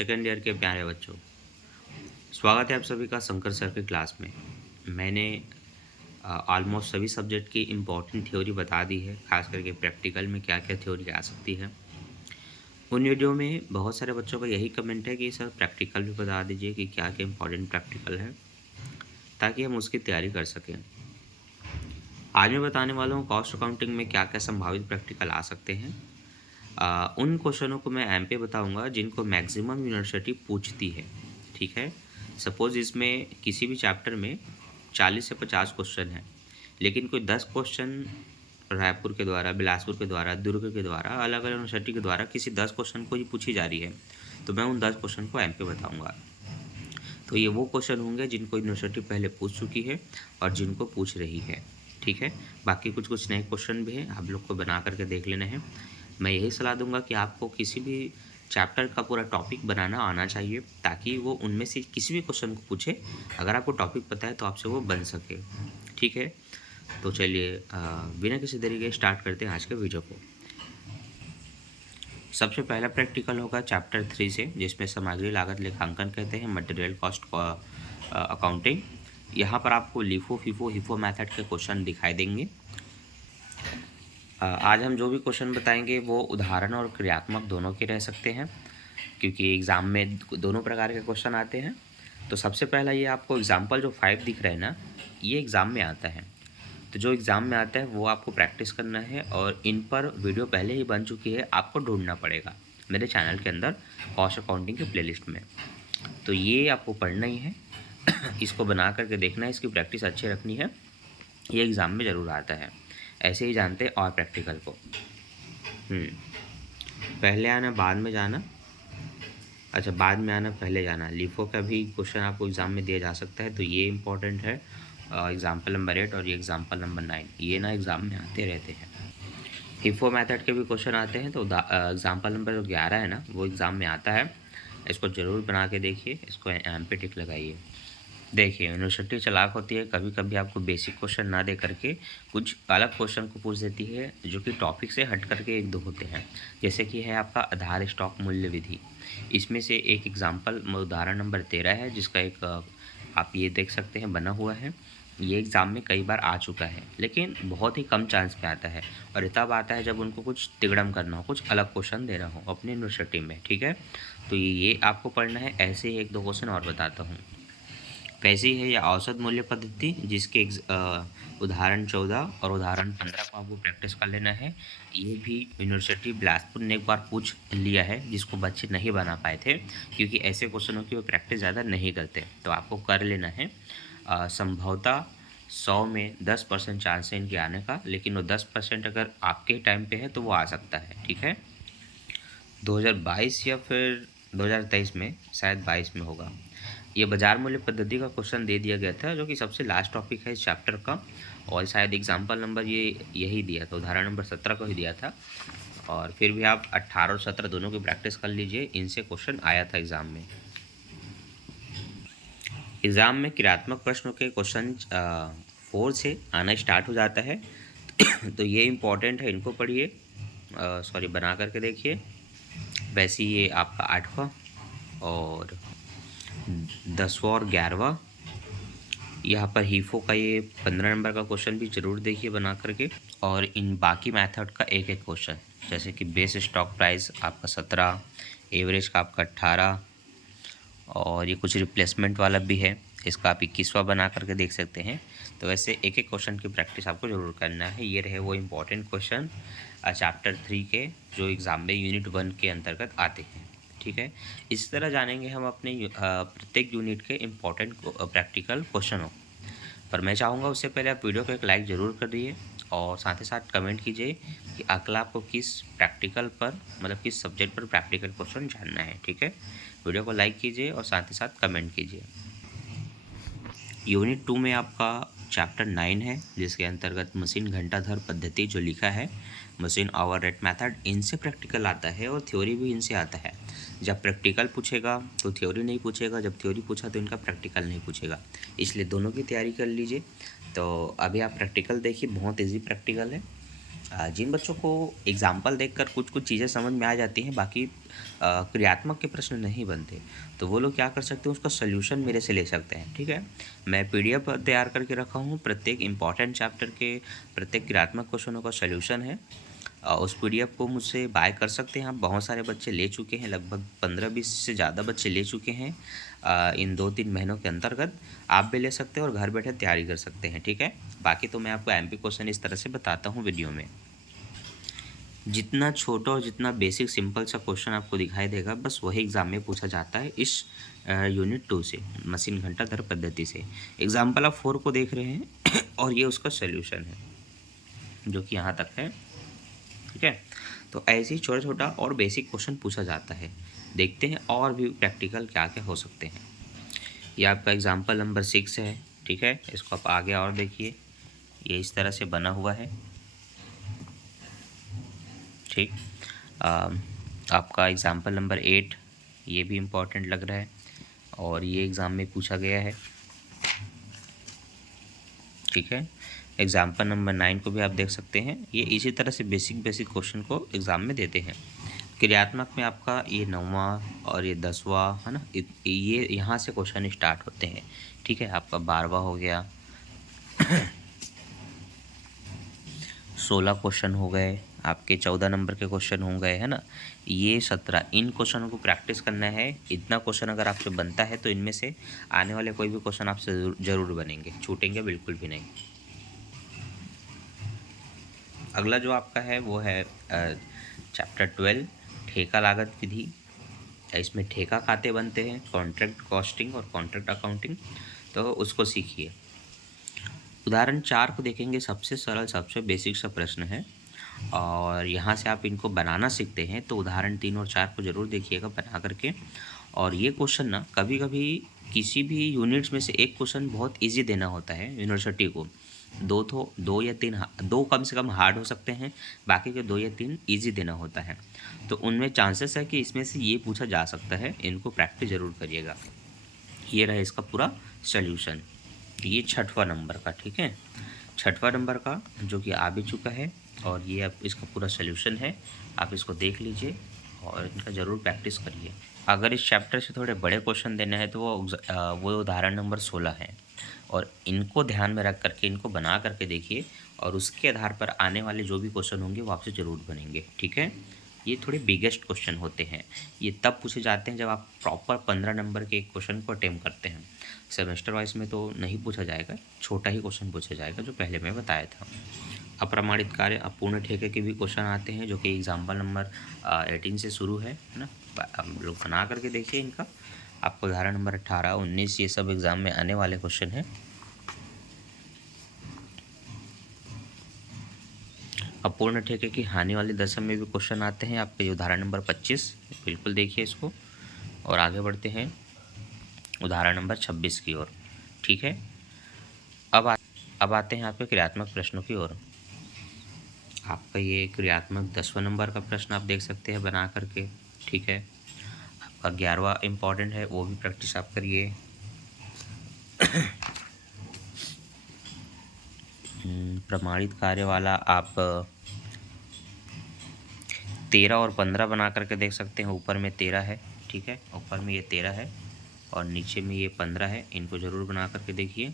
Second year के प्यारे बच्चों, स्वागत है आप सभी का शंकर सर की क्लास में। मैंने ऑलमोस्ट सभी सब्जेक्ट की इम्पोर्टेंट थ्योरी बता दी है, खास करके प्रैक्टिकल में क्या क्या थ्योरी आ सकती है। उन वीडियो में बहुत सारे बच्चों का यही कमेंट है कि सर प्रैक्टिकल भी बता दीजिए कि क्या क्या इम्पोर्टेंट प्रैक्टिकल है, ताकि हम उसकी तैयारी कर सकें। आज मैं बताने वाला हूँ कॉस्ट अकाउंटिंग में क्या क्या संभावित प्रैक्टिकल आ सकते हैं। उन क्वेश्चनों को मैं एम पे बताऊँगा जिनको मैक्सिमम यूनिवर्सिटी पूछती है। ठीक है, सपोज़ इसमें किसी भी चैप्टर में 40 से 50 क्वेश्चन हैं, लेकिन कोई 10 क्वेश्चन रायपुर के द्वारा, बिलासपुर के द्वारा, दुर्ग के द्वारा, अलग अलग यूनिवर्सिटी के द्वारा किसी 10 क्वेश्चन को ही पूछी जा रही है, तो मैं उन 10 क्वेश्चन को एम पे बताऊँगा। तो ये वो क्वेश्चन होंगे जिनको यूनिवर्सिटी पहले पूछ चुकी है और जिनको पूछ रही है। ठीक है, बाकी कुछ कुछ नए क्वेश्चन भी हैं, आप लोग को बना करके देख लेने हैं। मैं यही सलाह दूंगा कि आपको किसी भी चैप्टर का पूरा टॉपिक बनाना आना चाहिए, ताकि वो उनमें से किसी भी क्वेश्चन को पूछे, अगर आपको टॉपिक पता है तो आपसे वो बन सके। ठीक है, तो चलिए बिना किसी देरी के स्टार्ट करते हैं आज के वीडियो को। सबसे पहला प्रैक्टिकल होगा चैप्टर 3 से, जिसमें सामग्री लागत लेखांकन कहते हैं, मटेरियल कॉस्ट अकाउंटिंग। यहाँ पर आपको लिफो, फीफो, हिफो मेथड के क्वेश्चन दिखाई देंगे। आज हम जो भी क्वेश्चन बताएंगे वो उदाहरण और क्रियात्मक दोनों के रह सकते हैं, क्योंकि एग्ज़ाम में दोनों प्रकार के क्वेश्चन आते हैं। तो सबसे पहला ये आपको एग्जाम्पल जो 5 दिख रहा है ना, ये एग्ज़ाम में आता है। तो जो एग्ज़ाम में आता है वो आपको प्रैक्टिस करना है, और इन पर वीडियो पहले ही बन चुकी है, आपको ढूंढना पड़ेगा मेरे चैनल के अंदर कॉस्ट अकाउंटिंग के प्लेलिस्ट में। तो ये आपको पढ़ना ही है इसको बना करके देखना है, इसकी प्रैक्टिस अच्छी रखनी है, ये एग्ज़ाम में ज़रूर आता है। ऐसे ही जानते हैं और प्रैक्टिकल को। पहले आना बाद में जाना, अच्छा बाद में आना पहले जाना। लिफो का भी क्वेश्चन आपको एग्ज़ाम में दिया जा सकता है, तो ये इंपॉर्टेंट है। एग्जाम्पल नंबर 8 और ये एग्जाम्पल नंबर 9, ये ना एग्ज़ाम में आते रहते हैं। हिफो मेथड के भी क्वेश्चन आते हैं, तो एग्जाम्पल नंबर जो 11 है ना, वो एग्ज़ाम में आता है। इसको ज़रूर बना के देखिए, इसको एम पे टिक लगाइए। देखिए, यूनिवर्सिटी चालाक होती है, कभी कभी आपको बेसिक क्वेश्चन ना दे करके कुछ अलग क्वेश्चन को पूछ देती है, जो कि टॉपिक से हट करके एक दो होते हैं। जैसे कि है आपका आधार स्टॉक मूल्य विधि। इसमें से एक एग्जाम्पल उदाहरण नंबर 13 है, जिसका एक आप ये देख सकते हैं बना हुआ है। ये एग्ज़ाम में कई बार आ चुका है, लेकिन बहुत ही कम चांस पे आता है, और तब आता है जब उनको कुछ तिगड़म करना हो, कुछ अलग क्वेश्चन देना हो अपनी यूनिवर्सिटी में। ठीक है, तो ये आपको पढ़ना है। ऐसे ही एक दो क्वेश्चन और बताता हूँ। कैसी है यह औसत मूल्य पद्धति, जिसके उदाहरण 14 और उदाहरण 15 को आपको प्रैक्टिस कर लेना है। ये भी यूनिवर्सिटी बिलासपुर ने एक बार पूछ लिया है, जिसको बच्चे नहीं बना पाए थे, क्योंकि ऐसे क्वेश्चनों की वो प्रैक्टिस ज़्यादा नहीं करते। तो आपको कर लेना है। संभवतः 100 में 10% चांस है इनके आने का, लेकिन वो 10% अगर आपके टाइम पे है तो वो आ सकता है। ठीक है, 2022 या फिर 2023 में, शायद 22 में होगा। ये बाजार मूल्य पद्धति का क्वेश्चन दे दिया गया था, जो कि सबसे लास्ट टॉपिक है इस चैप्टर का, और शायद एग्जाम्पल नंबर ये यही दिया था, उदाहरण नंबर 17 को ही दिया था। और फिर भी आप 18 और 17 दोनों की प्रैक्टिस कर लीजिए, इनसे क्वेश्चन आया था एग्ज़ाम में। एग्ज़ाम में क्रियात्मक प्रश्नों के क्वेश्चन 4 से आना स्टार्ट हो जाता है तो ये इम्पॉर्टेंट है, इनको पढ़िए, सॉरी बना करके देखिए। वैसे ये आपका 8वां और 10वां और 11वां। यहाँ पर हीफो का ये 15 नंबर का क्वेश्चन भी ज़रूर देखिए बना करके, और इन बाकी मेथड का एक एक क्वेश्चन, जैसे कि बेस स्टॉक प्राइस आपका 17, एवरेज का आपका 18, और ये कुछ रिप्लेसमेंट वाला भी है, इसका आप 21वां बना करके देख सकते हैं। तो वैसे एक एक क्वेश्चन की प्रैक्टिस आपको ज़रूर करना है। ये रहे वो इम्पोर्टेंट क्वेश्चन चैप्टर 3 के, जो एग्ज़ाम में यूनिट 1 के अंतर्गत आते हैं। ठीक है, इस तरह जानेंगे हम अपने प्रत्येक यूनिट के इम्पोर्टेंट प्रैक्टिकल क्वेश्चनों पर। मैं चाहूँगा उससे पहले आप वीडियो को एक लाइक ज़रूर कर दीजिए, और साथ ही साथ कमेंट कीजिए कि अगला आपको किस प्रैक्टिकल पर, मतलब किस सब्जेक्ट पर प्रैक्टिकल क्वेश्चन जानना है। ठीक है, वीडियो को लाइक कीजिए और साथ ही साथ कमेंट कीजिए। यूनिट 2 में आपका चैप्टर 9 है, जिसके अंतर्गत मशीन घंटाधर पद्धति जो लिखा है, मशीन ओवर रेट मेथड, इनसे प्रैक्टिकल आता है और थ्योरी भी इनसे आता है। जब प्रैक्टिकल पूछेगा तो थ्योरी नहीं पूछेगा, जब थ्योरी पूछा तो इनका प्रैक्टिकल नहीं पूछेगा, इसलिए दोनों की तैयारी कर लीजिए। तो अभी आप प्रैक्टिकल देखिए, बहुत ईजी प्रैक्टिकल है, जिन बच्चों को एग्जाम्पल देखकर कुछ कुछ चीज़ें समझ में आ जाती हैं, बाकी क्रियात्मक के प्रश्न नहीं बनते, तो वो लोग क्या कर सकते हैं, उसका सॉल्यूशन मेरे से ले सकते हैं। ठीक है, मैं पीडीएफ तैयार करके रखा हूँ, प्रत्येक इंपॉर्टेंट चैप्टर के प्रत्येक क्रियात्मक क्वेश्चनों का सॉल्यूशन है। उस पीडीएफ को मुझसे बाय कर सकते हैं आप। बहुत सारे बच्चे ले चुके हैं, लगभग 15-20 से ज़्यादा बच्चे ले चुके हैं इन 2-3 महीनों के अंतर्गत। आप भी ले सकते हैं और घर बैठे तैयारी कर सकते हैं। ठीक है, बाकी तो मैं आपको एमपी क्वेश्चन इस तरह से बताता हूँ वीडियो में। जितना छोटा और जितना बेसिक सिंपल सा क्वेश्चन आपको दिखाई देगा, बस वही एग्ज़ाम में पूछा जाता है इस यूनिट 2 से, मशीन घंटा दर पद्धति से। एग्जाम्पल आप 4 को देख रहे हैं और ये उसका सोल्यूशन है जो कि यहाँ तक है। ठीक है, तो ऐसे ही छोटा छोटा और बेसिक क्वेश्चन पूछा जाता है। देखते हैं और भी प्रैक्टिकल क्या क्या हो सकते हैं। ये आपका एग्जाम्पल नंबर 6 है। ठीक है, इसको आप आगे और देखिए, ये इस तरह से बना हुआ है। ठीक, आपका एग्जाम्पल नंबर 8, ये भी इम्पोर्टेंट लग रहा है और ये एग्ज़ाम में पूछा गया है। ठीक है, एग्जाम्पल नंबर 9 को भी आप देख सकते हैं। ये इसी तरह से बेसिक क्वेश्चन को एग्ज़ाम में देते हैं। क्रियात्मक में आपका ये 9वां और ये 10वां है ना, ये यहाँ से क्वेश्चन स्टार्ट होते हैं। ठीक है, आपका 12वां हो गया, 16 क्वेश्चन हो गए, आपके 14 नंबर के क्वेश्चन हो गए, है ना, ये 17। इन क्वेश्चनों को प्रैक्टिस करना है। इतना क्वेश्चन अगर आपसे बनता है तो इनमें से आने वाले कोई भी क्वेश्चन आपसे ज़रूर बनेंगे, छूटेंगे बिल्कुल भी नहीं। अगला जो आपका है वो है चैप्टर 12, ठेका लागत विधि। इसमें ठेका खाते बनते हैं, कॉन्ट्रैक्ट कॉस्टिंग और कॉन्ट्रैक्ट अकाउंटिंग, तो उसको सीखिए। उदाहरण 4 को देखेंगे, सबसे सरल सबसे बेसिक सा प्रश्न है और यहाँ से आप इनको बनाना सीखते हैं। तो उदाहरण 3 और 4 को ज़रूर देखिएगा बना करके। और ये क्वेश्चन ना कभी कभी किसी भी यूनिट्स में से एक क्वेश्चन बहुत इजी देना होता है यूनिवर्सिटी को। दो या तीन, दो कम से कम हार्ड हो सकते हैं, बाकी के 2 या 3 इजी देना होता है। तो उनमें चांसेस है कि इसमें से ये पूछा जा सकता है। इनको प्रैक्टिस ज़रूर करिएगा। ये रहा इसका पूरा सॉल्यूशन। ये 6वां नंबर का, ठीक है, 6वां नंबर का जो कि आ भी चुका है और ये अब इसका पूरा सॉल्यूशन है। आप इसको देख लीजिए और इनका ज़रूर प्रैक्टिस करिए। अगर इस चैप्टर से थोड़े बड़े क्वेश्चन देने हैं तो वो उदाहरण नंबर 16 है और इनको ध्यान में रख करके इनको बना करके देखिए और उसके आधार पर आने वाले जो भी क्वेश्चन होंगे वो आपसे ज़रूर बनेंगे। ठीक है, ये थोड़े बिगेस्ट क्वेश्चन होते हैं। ये तब पूछे जाते हैं जब आप प्रॉपर 15 नंबर के एक क्वेश्चन को अटेम्प्ट करते हैं। सेमेस्टर वाइज में तो नहीं पूछा जाएगा, छोटा ही क्वेश्चन पूछा जाएगा जो पहले मैं बताया था। अप्रमाणित कार्य अपूर्ण ठेके के भी क्वेश्चन आते हैं जो कि एग्जाम्पल नंबर 18 से शुरू है ना। हम लोग बना करके देखिए इनका। आपको उदाहरण नंबर 18, 19 ये सब एग्ज़ाम में आने वाले क्वेश्चन हैं। अपूर्ण ठेके की हानि वाली दशा में भी क्वेश्चन आते हैं। आपके उदाहरण नंबर 25, बिल्कुल देखिए इसको और आगे बढ़ते हैं उदाहरण नंबर 26 की ओर। ठीक है, अब आते हैं आपके क्रियात्मक प्रश्नों की ओर। आपका ये क्रियात्मक 10वां नंबर का प्रश्न आप देख सकते हैं बना करके। ठीक है, आपका 11वां इम्पॉर्टेंट है, वो भी प्रैक्टिस आप करिए। प्रमाणित कार्य वाला आप 13 और 15 बना करके देख सकते हैं। ऊपर में 13 है, ठीक है, ऊपर में ये 13 है और नीचे में ये 15 है। इनको ज़रूर बना करके देखिए।